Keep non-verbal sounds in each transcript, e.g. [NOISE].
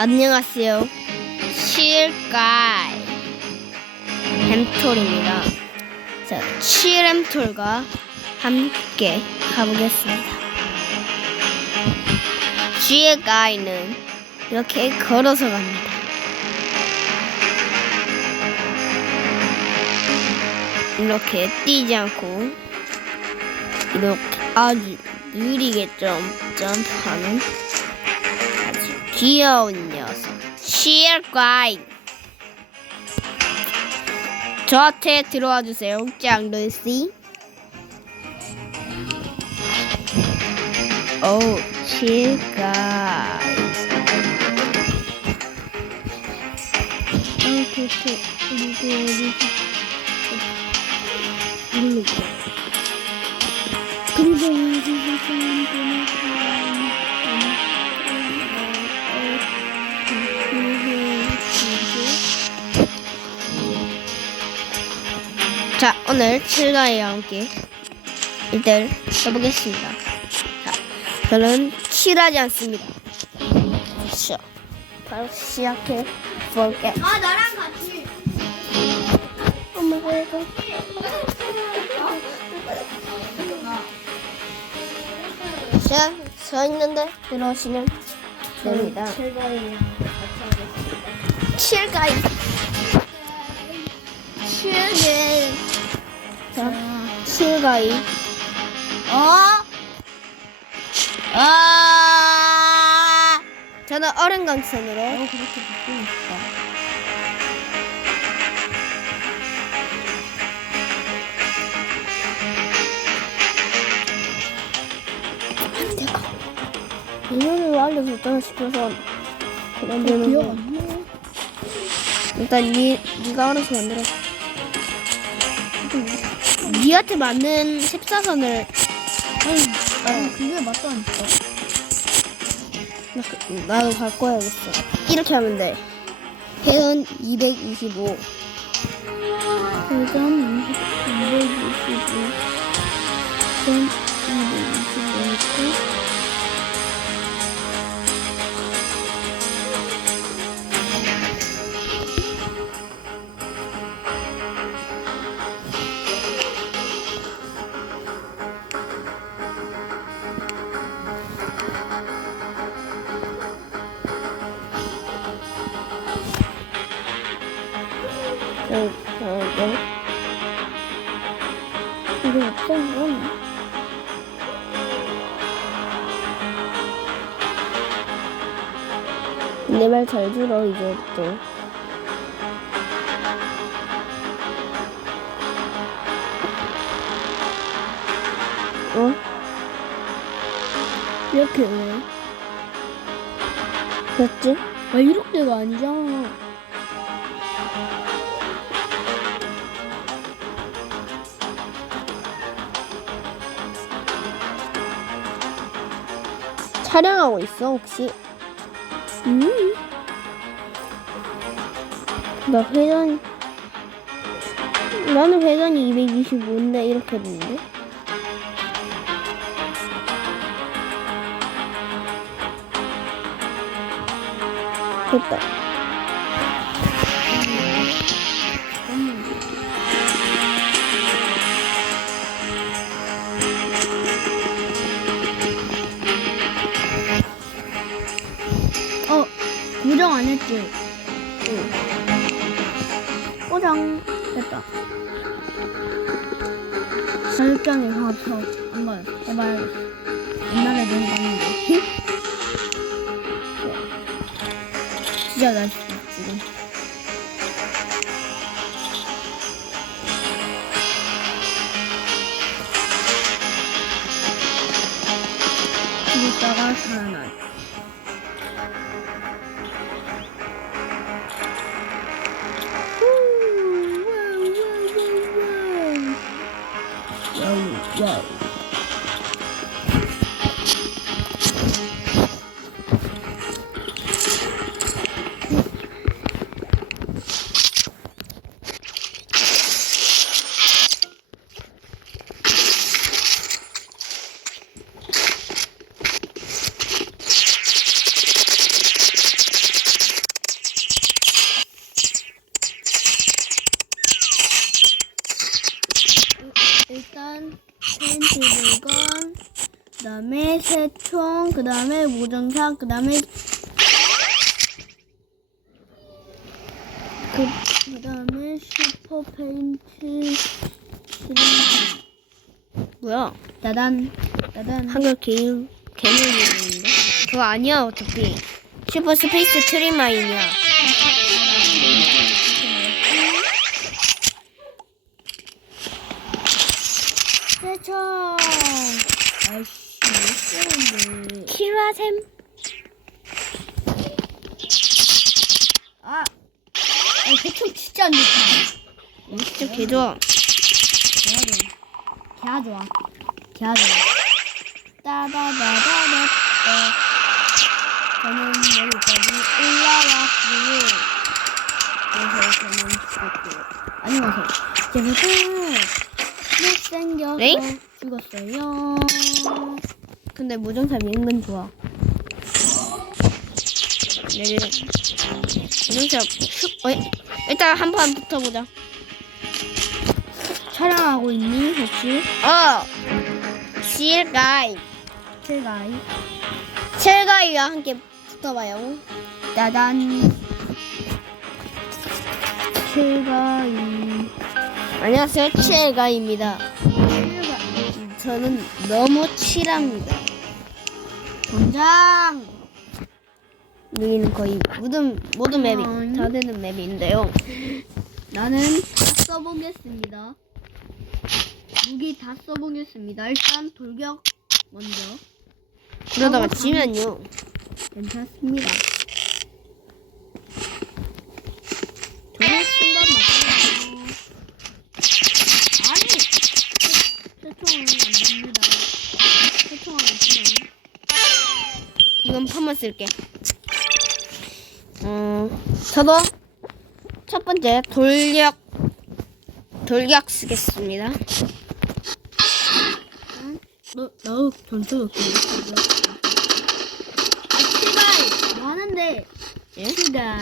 안녕하세요. 칠가이 햄톨입니다. 자, 칠햄톨과 함께 가보겠습니다. 쥐의 가이는 이렇게 걸어서 갑니다. 이렇게 뛰지 않고 이렇게 아주 느리게 점, 점프하는 귀여운 녀석. 칠과이 저한테 들어와 주세요 짱르씨 오어 그렇게 이게 어디서 누르고 그리고 여기서 자, 오늘 칠가이와 함께 일대를 해보겠습니다. 자, 저는 칠하지 않습니다. 자, 바로 시작해 볼게. 아 나랑 같이 엄마가 이거. 자, 서 있는데 들어오시면 됩니다. 제가이랑 칠가이. 칠게. 자, 칠가이. 어? 아! 저는 어른 강선으로 그렇게 듣고 있어 내가 이름을 알려줬잖아 싶어서 그만 되는 기억 거. 안 나? 일단 니 니가 알아서 만들어. 니한테 맞는 14선을 아니, 그게 맞다니까 나도 바꿔야겠어. 이렇게 하면 돼. 회원 225. 회전 20, 225전225 이거 없어, 이건. 내 말 잘 들어, 이제부터. 어? 이렇게 왜? 됐지? 아 이렇게가 아니잖아 촬영하고 있어, 혹시? 음. 나 회전 나는 회전이 225인데 이렇게 됐는데? 됐다 했지? 응. 고정 됐다 자격증이 가서 한번 해봐야겠어 옛날에 내가 봤는데 진짜 나 지금 와우 다음에 새총, 그 다음에 무정사, 그 다음에 그, 그 다음에 슈퍼 페인트. 뭐야? 따단, 따단. 한글 개인 개념이 있는데 그거 아니야 어차피 슈퍼 스페이스 트리마인이야 새총! 아이씨, 키라셈 아! 아, 새총 진짜 안 좋다. 진짜 개 좋아 개야 좋아. 개야 좋아. 개야 좋아. 따다다다다다. 저는 여기까지 올라왔고요. 그래서 저는 죽었고요. 안녕하세요. 제가 못생겨서 네? 죽었어요. 근데 무정삼이 은근 좋아 네 무정삼 슉 어이 일단 한 판 붙어보자 촬영하고 있니, 혹시? 어 실가이 제가이. 실가이와 함께 붙어봐요 따단. 제가이. 안녕하세요 칠가이입니다 제가이. 저는 너무 칠합니다 당장. 여기는 거의 모든 모든 맵이 음. 다 되는 맵인데요. 나는 다 써보겠습니다. 무기 다 써보겠습니다. 일단 돌격 먼저. 그러다가 지면요. 괜찮습니다. 이건 판만 쓸게. 어, 저도 첫 번째 돌격 돌격 쓰겠습니다. 너, 너 전투 출발! 뭐 하는데? 예? 출발.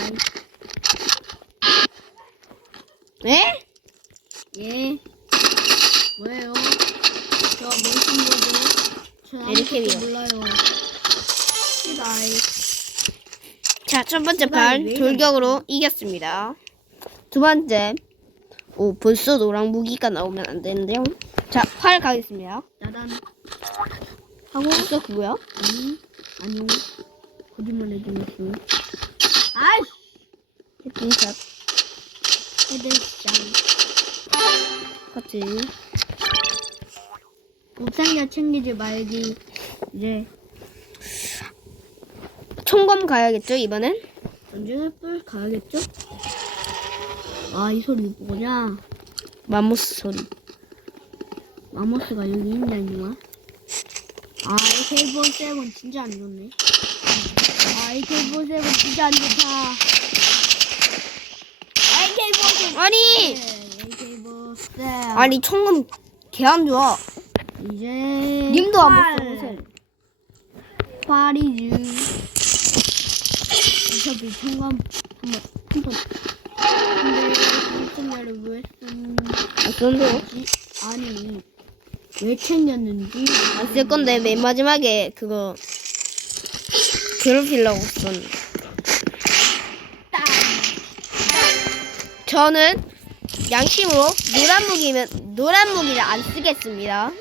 네? 예. 뭐예요? 저 무슨 거죠? 저 네, 이렇게 아무것도. 몰라요. 자, 첫 번째 판? 돌격으로 이겼습니다. 두 번째, 오 벌써 노랑 무기가 나오면 안 되는데요. 자, 활 가겠습니다. 나단. 하고 벌써 그거야? 아니. 아니. 거짓말 해주겠어. 아이씨! 헤딩샷 헤드장. 같이. 못생겨 챙기지 말기. 이제 총검 가야겠죠 이번엔? 전쟁의 뿔 가야겠죠? 아, 이 소리 뭐냐? 마모스 소리. 마모스가 여기 있다니까. 아, AK47 진짜 안 좋네. 아, AK47 진짜 안 좋다. AK47. 아니 AK47. 아니 총검 개 안 좋아. 이제 님도 한번 활. 써보세요. 활이지. 어차피 청감 한번 한번. 근데 시청자를 왜 쓴? 안 쓰는데요? 아니 왜 챙겼는지. 안 쓸 건데 맨 마지막에 그거 괴롭히려고 썼는데. 땅. 저는 양심으로 노란 무기면 노란 무기를 안 쓰겠습니다.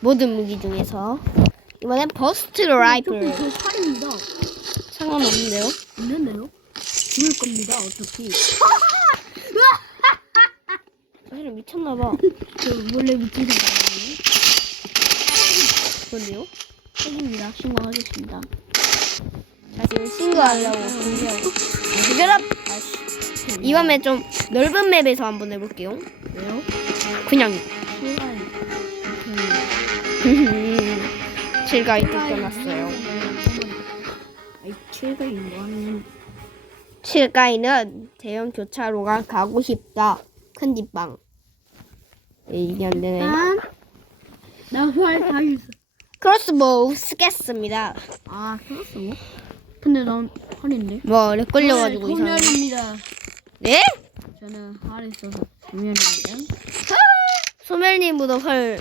모든 무기 중에서 이번엔 버스트 라이플 어차피 저 팔입니다. 상관없는데요? 있는데요? 죽을 겁니다. 어차피. 저 사람 미쳤나봐. 저 원래 미친 사람이에요. 그런데요? 책입니다. 신고하겠습니다. 자 지금 신고하려고 준비하고 얘들아 이번에 좀 넓은 맵에서 한번 해볼게요. 왜요? 그냥. 제가 [LAUGHS] 이때 떠났어요. 출발이 뭐하는? 칠가이는 대형 교차로가 가고 싶다. 큰 뒷방. 에, 이게 안 되네. 난 나 활 다 있어. 크로스보우 쓰겠습니다. 아 그렇어? 근데 난 활인데. 뭐, 렉 걸려가지고 네, 이상해. 소멸입니다. 네? 저는 활이 있어서 소멸입니다. 소멸님보다 헐못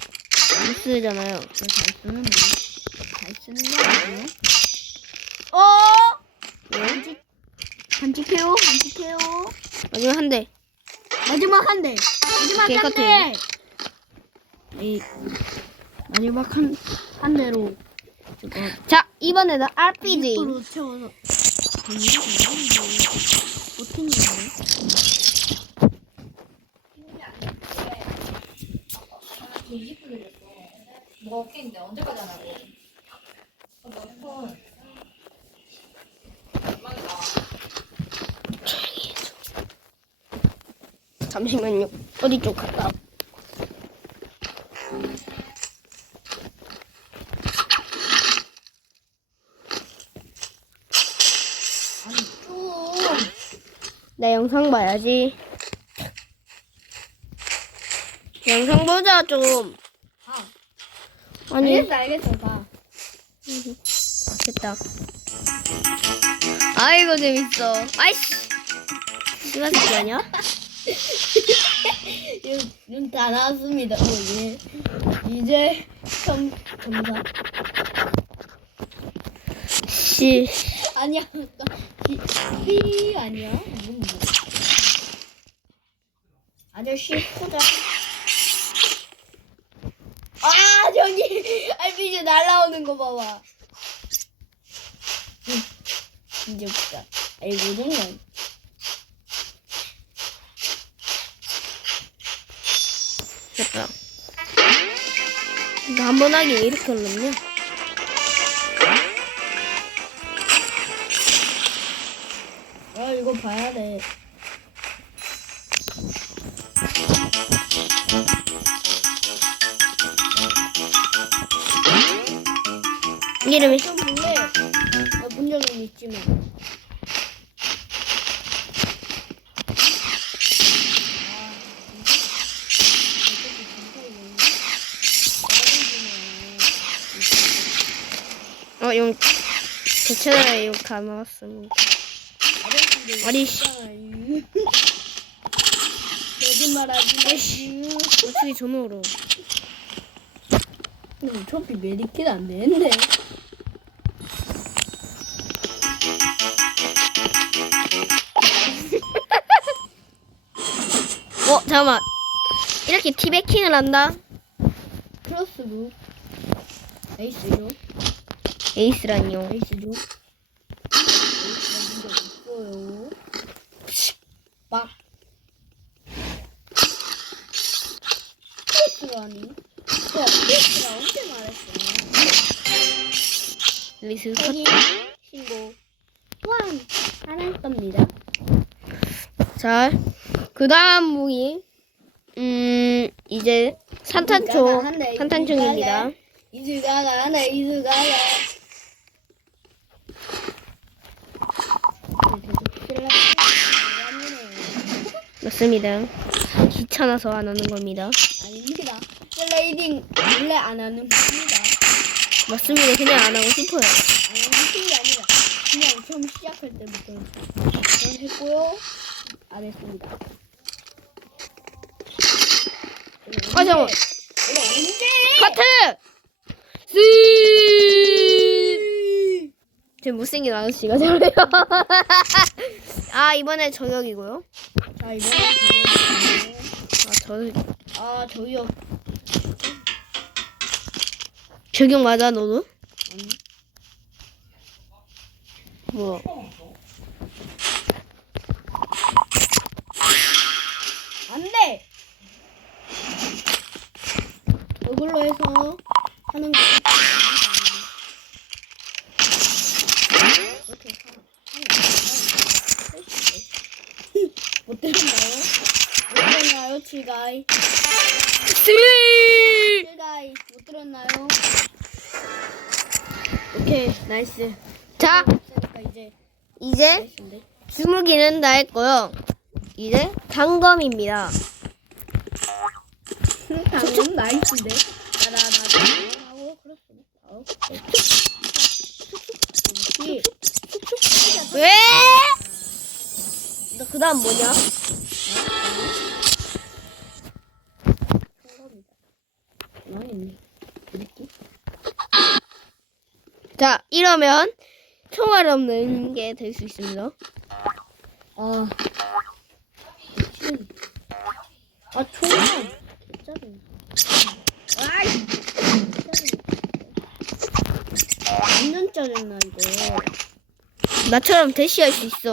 쓰잖아요. 잘 쓰는데. 잘 쓰는 거 아니에요? 어? 네? 한직, 한직해요? 한직해요? 마지막 한 대. 마지막 한 대. 마지막 개 한. 대. 이 마지막 한, 한 대로 저거 자, 이번에는 RPG. 20% 채워서 못했는데? 뭐 게임인데 언제까지 하냐고. 잠시만요. 어디 쪽 갔다. 나 영상 봐야지. 영상 보자 좀. 아니 알겠어 알겠어 봐 됐다. 아이고 재밌어. 아이씨. 시간 새끼 아니야? [LAUGHS] 눈다 나왔습니다 어, 예. 이제 점, 점사 씨. 아니야 비, 비 아니야 뭐, 뭐. 아저씨 포자 아 저기 RPG 날라오는 거 봐봐 응. 이제 보자 아이 모든 건 나 한 번 하기 왜 이렇게 어렵냐? 아 이거 봐야 돼. 이름이? 어, 본 적은 있지만 어, 용, 제 채널에 용 감았습니다. 아니, 씨. 거짓말 하지 마시. 어떻게 전화로. 근데 어차피 메디킷 안 되는데. [LAUGHS] 어, 잠깐만. 이렇게 티베킹을 한다? 크로스로. 에이스로. 에이스라니요. 에이스로. 에이스가 없어요. 막. 크로스라니? 야, 크로스라 언제 말했어? 리스 확인, 신고. 완! 안할 겁니다. 자, 그 다음 무기. 음, 이제 산탄초. 산탄총입니다. 이수가가 하네, 이수가가. 맞습니다. 귀찮아서 안 하는 겁니다. 아닙니다. 슬레이딩 원래 안 하는 겁니다. 맞습니다. 그냥 안 하고 싶어요. 안 하는 게 아니라 그냥 처음 시작할 때부터 저는 했고요. 안 했습니다. 아, 잠깐만. 이거 언제? 카트! 쓰! 제 못생긴 아저씨가 저래요. [LAUGHS] 아, 이번에 저격이고요. 자 이번엔 저기요. 아, 저, 아 저기요. 저격 맞아, 너도? 아니. 뭐. 안 돼! 이걸로 해서 하는 거. 이렇게 하면 못 들었나요? 못 들었나요, 칠가이? 쓰! 칠가이, 못 들었나요? 오케이, 나이스. 자, 이제 이제 나이스인데. 주무기는 다 했고요. 이제 단검입니다. 당연 나이스인데. 그 다음 뭐냐? 자, 이러면 총알 없는 게 될 수 있습니다. 아, 아 총알. 완전 짜증나 이거. 나처럼 대시할 수 있어.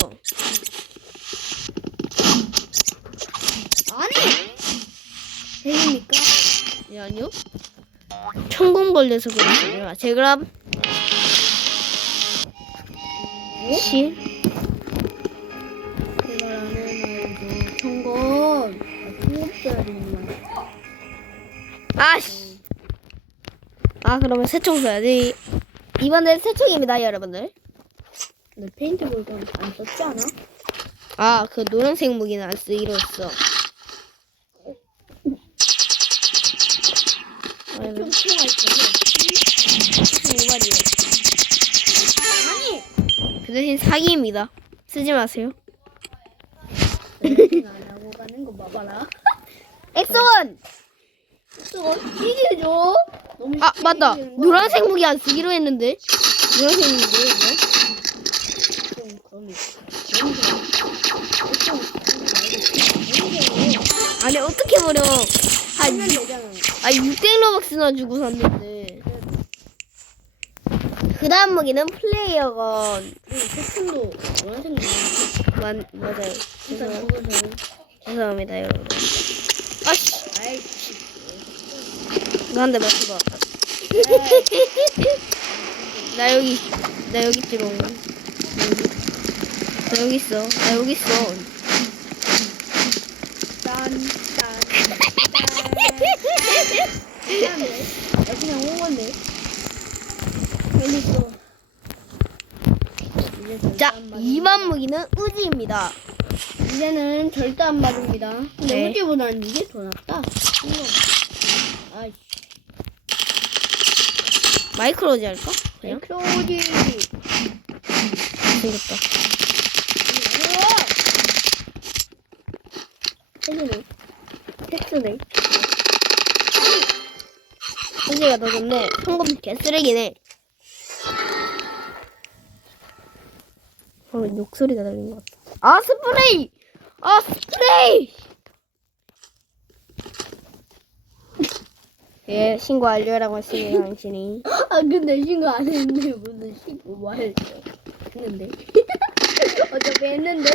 예, 아니요. 천공 걸려서 그렇습니다. 제 그럼 실. 아, 중국자리만. 아씨. 아 그러면 새총 써야지. 이번엔 새총입니다, 여러분들. 근데 페인트볼도 안 썼지 않아? 아 그 노란색 무기는 안 쓰기로 했어. 좀 총알 있잖아. 오발이요. 아니! 그 대신 사기입니다. 쓰지 마세요. 안 하고 가는 거 봐봐라. 엑소원. 찌개줘. 너무 아 맞다. 노란색 무기 안 쓰기로 했는데. 노란색 무기 뭐예요? 아니 어떻게 버려? 하면 되잖아. 아 600 로벅스나 주고 샀는데. 그 다음 무기는 플레이어건. 응, 세팅도 노란색 만, 맞아요. 일단 죄송, 그거 좀. 죄송합니다, 여러분. 아씨, 아이, 이거 한대 맞춰봐. 나 여기, 나 여기 있지롱. 여기. 나 여기 있어. 나 여기 있어. 딴, 딴, 딴. 미안해. 나 그냥 온 건데. 이제 절대 자, 안 맞아. 2번 무기는 우지입니다. 이제는 절대 안 맞습니다. 근데 네. 우지보다는 이게 더 낫다. 이거. 아이, 마이크로지 할까? 그냥? 크로지. 생겼다. 해주네. 텍스네. 우지가 더 좋네. 성금 개쓰레기네. 어, 욕소리가 들린 것 같아. 아, 스프레이! 아, 스프레이! [LAUGHS] 예, 신고 완료라고 했습니다, 당신이. 아 근데 신고 안 했는데 무슨 신고 뭐 했어? 했는데 [LAUGHS] 어차피 했는데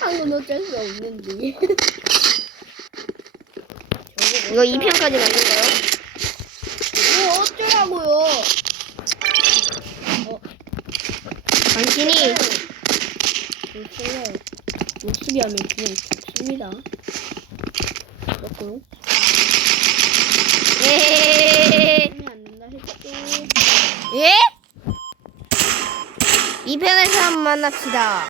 한건 어쩔 수 없는데 이거 2편까지 맞는가요? 뭐 어쩌라고요? 당신이 그렇죠 목소리 하면 그냥 좋습니다 그렇고 예. 힘이 안 난다 했죠 예? 2편에서 한번 만납시다.